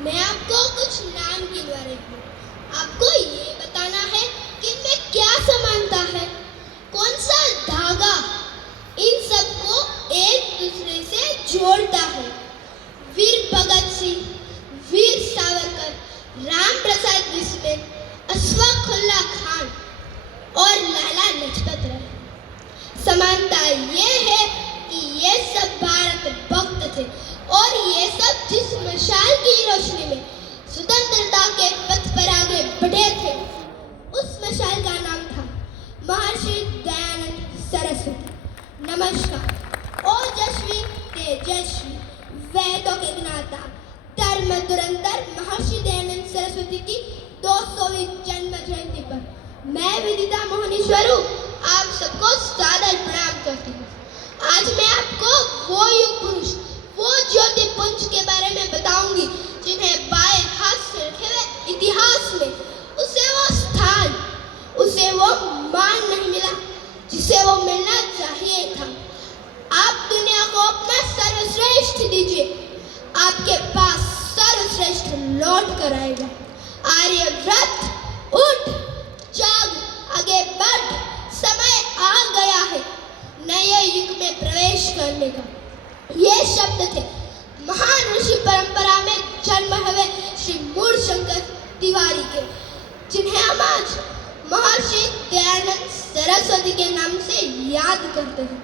मैं आपको कुछ नाम गिनवा रही हूँ। आपको ये बताना है कि इनमें क्या समानता है, कौन सा धागा इन सबको एक दूसरे से जोड़ता है। वीर भगत सिंह, वीर सावरकर, राम प्रसाद बिस्मिल, अशफाक उल्लाह खान और लाला लाजपत राय। समानता ये है कि ये सब भारत भक्त थे और ये सब जिस मशाल की रोशनी में स्वतंत्रता के पथ पर आगे बढ़े थे, उस मशाल का नाम था महर्षि दयानंद सरस्वती। नमस्कार। ओजस्वी तेजस्वी वेदों के ज्ञाता धर्म धुरंधर महर्षि दयानंद सरस्वती की 200वीं जन्म जयंती पर मैं विदिता मोहनीश्वर आप सबको सादर प्रणाम करती हूँ। आज मैं आपको वो युग पुरुष, वो ज्योति पुंज के बारे में बताऊंगी जिन्हें बाएं हाथ से रखे हुए इतिहास में उसे वो स्थान, उसे वो मान नहीं मिला जिसे वो मिलना चाहिए था। आप दुनिया को अपना सर्वश्रेष्ठ दीजिए, आपके पास सर्वश्रेष्ठ लौट कर आएगा। आर्यव्रत उठ, जाग, आगे बढ़, समय आ गया है नए युग में प्रवेश करने का। ये शब्द थे महान ऋषि परंपरा में जन्म हुए श्री मूल शंकर तिवारी के, जिन्हें हम आज महर्षि दयानंद सरस्वती के नाम से याद करते हैं।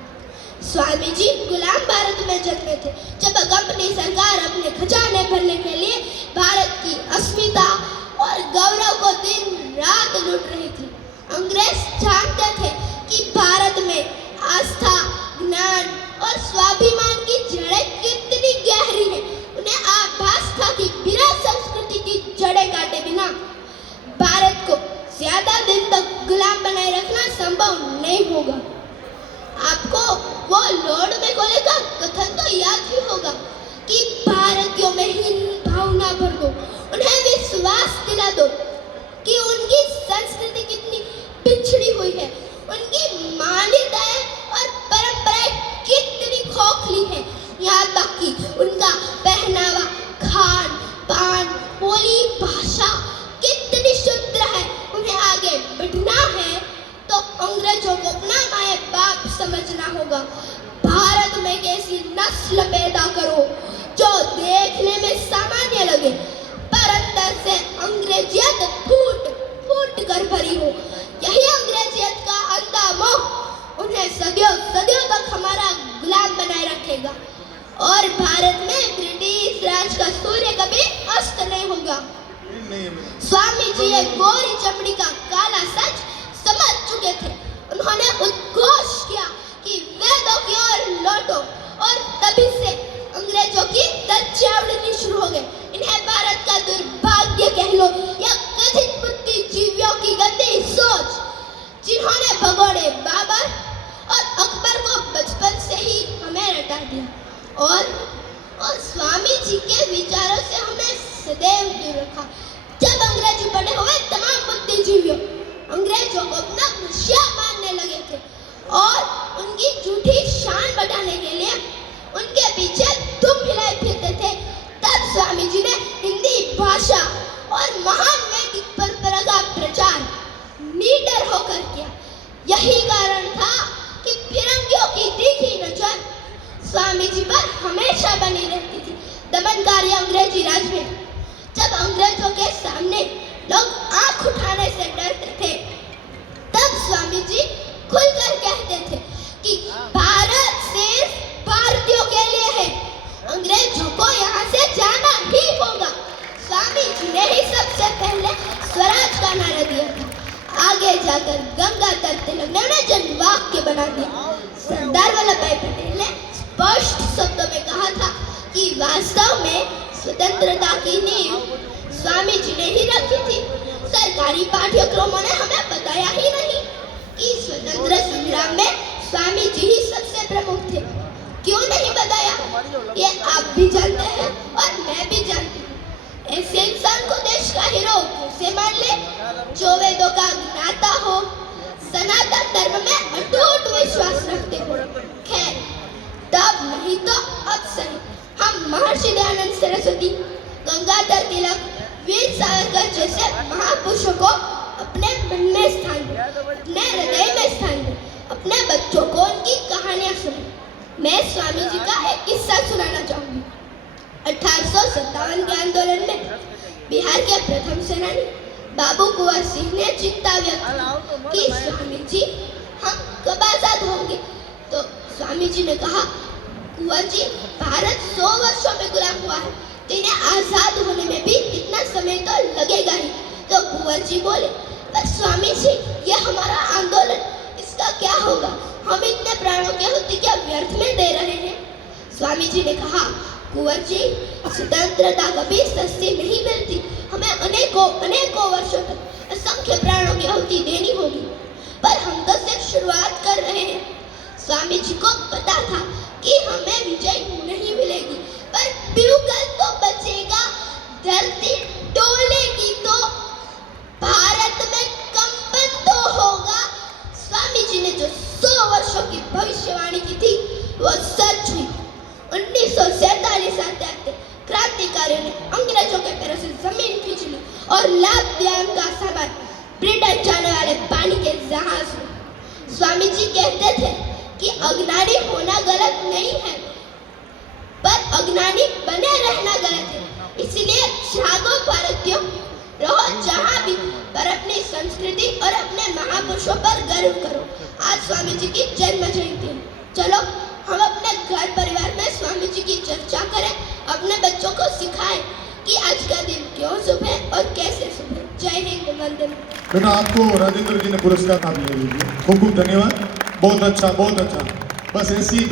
स्वामी जी गुलाम भारत में जन्मे थे जब कंपनी सरकार अपने खजाने भरने के लिए भारत की अस्मिता और गौरव को दिन रात लूट रही थी। अंग्रेज जानते थे कि भारत में आस्था, ज्ञान और स्वाभिमान की जड़ें कितनी गहरी हैं। उन्हें आभास था कि बिना संस्कृति की जड़ें काटे बिना भारत को ज्यादा दिन तक गुलाम बनाए रखना संभव नहीं होगा। आपको वो लॉर्ड मैकॉले का कथन तो याद ही होगा कि भारतीयों में हिंद भावना भर दो, उन्हें विश्वास दिला दो कि उनकी संस्कृति कितनी पिछड़ी हुई है, उनकी मान्यताएं और परंपराएं कितनी खोखली है। यहाँ तक कि उनका पहनावा, खान पान, बोली, भाषा कितनी शुद्ध है। उन्हें आगे बढ़ना है तो अंग्रेजों को अपना माए बाप समझना होगा। भारत में एक ऐसी नस्ल पैदा करो जो देखने में सामान्य लगे पर अंदर से अंग्रेजियत फूट फूट कर भरी हो। यही अंग्रेजियत का अंधा मोह उन्हें सदियों सदियों तक हमारा गुलाम बनाए रखेगा और भारत में ब्रिटिश राज का सूर्य कभी अस्त नहीं होगा। स्वामी जी एक गोरी चमड़ी का काला सच समझ चुके थे। उन्होंने उद्घोष किया कि वेदों की ओर लौटो और तभी से अंग्रेजों की धज्जियां उड़नी शुरू हो गई। इन्हें भारत का दुर्भाग्य कह लो या कथित बुद्धिजीवियों की गंदी सोच, जिन्होंने भगोड़े बाबर और अकबर को बचपन से ही हमें रटा दिया और स्वामी जी के विचारों से हमें सदैव दूर रखा। जब अंग्रेजी पढ़े हुए तमाम बुद्धिजीवियों अंग्रेजों को अपना मुखिया मानने लगे थे और उनकी झूठी शान बढ़ाने के लिए उनके पीछे दुम हिलाए फिरते थे, तब स्वामी जी ने हिंदी भाषा और महान वैदिक परंपरा का प्रचार निडर होकर किया। यही कारण था कि फिरंगियों की तीखी नजर स्वामी जी पर हमेशा बनी रहती थी। दमनकारी अंग्रेजी राज में जब अंग्रेजों के सामने लोग आंख उठाने से डरते थे, तब स्वामी जी खुलकर कहते थे कि भारत सिर्फ भारतीयों के लिए है, अंग्रेजों को यहाँ से जाना ही होगा। स्वामी जी ने ही सबसे पहले स्वराज का नारा दिया था। आगे जाकर गंगाधर तिलक ने जन वाक्य बना दिया। सरदार वल्लभ भाई पटेल ने स्पष्ट शब्दों में कहा था कि वास्तव में स्वतंत्रता की नींव स्वामी जी ने ही रखी थी। सरकारी पाठ्यक्रमों ने हमें बताया ही नहीं कि स्वतंत्र संग्राम में स्वामी जी ही सबसे प्रमुख थे। क्यों नहीं बताया, ये आप भी जानते हैं और मैं भी जानती हूँ। ऐसे इंसान को देश का हीरो कैसे मान ले जो वेदों का ज्ञाता हो, सनातन धर्म में अटूट विश्वास रखते हो। खैर, तब नहीं तो अब सही हम महर्षि दयानंद सरस्वती, गंगाधर तिलक, वीर सावरकर जैसे महापुरुषों को अपने मन में स्थान दें, अपने हृदय में स्थान दें, अपने बच्चों को उनकी कहानियां सुनाएं। मैं स्वामी जी का एक किस्सा सुनाना चाहूंगी। 1857 के आंदोलन में बिहार के प्रथम सेनानी बाबू कुंवर सिंह ने चिंता व्यक्त की कि स्वामी जी हम कब आजाद होंगे। तो स्वामी जी ने कहा, कुंवर जी भारत 100 वर्षों में गुलाम हुआ है, तो इन्हें आजाद होने में भी इतना समय तो लगेगा ही। तो कुंवर जी बोले, पर स्वामी जी ये हमारा आंदोलन, इसका क्या होगा? हम इतने प्राणों की आहुति क्या व्यर्थ में दे रहे हैं? स्वामी जी ने कहा, कुंवर जी स्वतंत्रता कभी सस्ती नहीं मिलती, हमें अनेकों वर्षों तक असंख्य प्राणों की आहुति देनी होगी, पर हम तो सिर्फ शुरुआत कर रहे हैं। स्वामी जी को पता था कि हमें विजय नहीं मिलेगी, पर बिरुगल तो बचेगा, धरती डोलेगी तो भारत में कंपन तो होगा। स्वामी जी ने जो 100 वर्षों की भविष्यवाणी की थी वो सच हुई। 1947 आते क्रांतिकारियों ने अंग्रेजों के पैरों से जमीन खींच ली और लाख बयान का सामान ब्रिटेन जाने वाले पानी के जहाज में। स्वामी जी कहते थे कि अज्ञानी होना गलत नहीं है, पर अज्ञानी बने रहना गलत है। इसलिए जागो भारतीयों, रहो जहां भी, पर अपनी संस्कृति और अपने महापुरुषों पर गर्व करो। आज स्वामी जी की जन्म जयंती है, चलो हम अपने घर परिवार में स्वामी जी की चर्चा करें, अपने बच्चों को सिखाएं कि आज का दिन क्यों शुभ है और कैसे शुभ है। जय हिंद, वंदे मातरम। बेटा आपको राजेंद्र जी ने पुरस्कार आप ले लीजिए। खूब खूब धन्यवाद, बहुत अच्छा बहुत अच्छा। बस ऐसी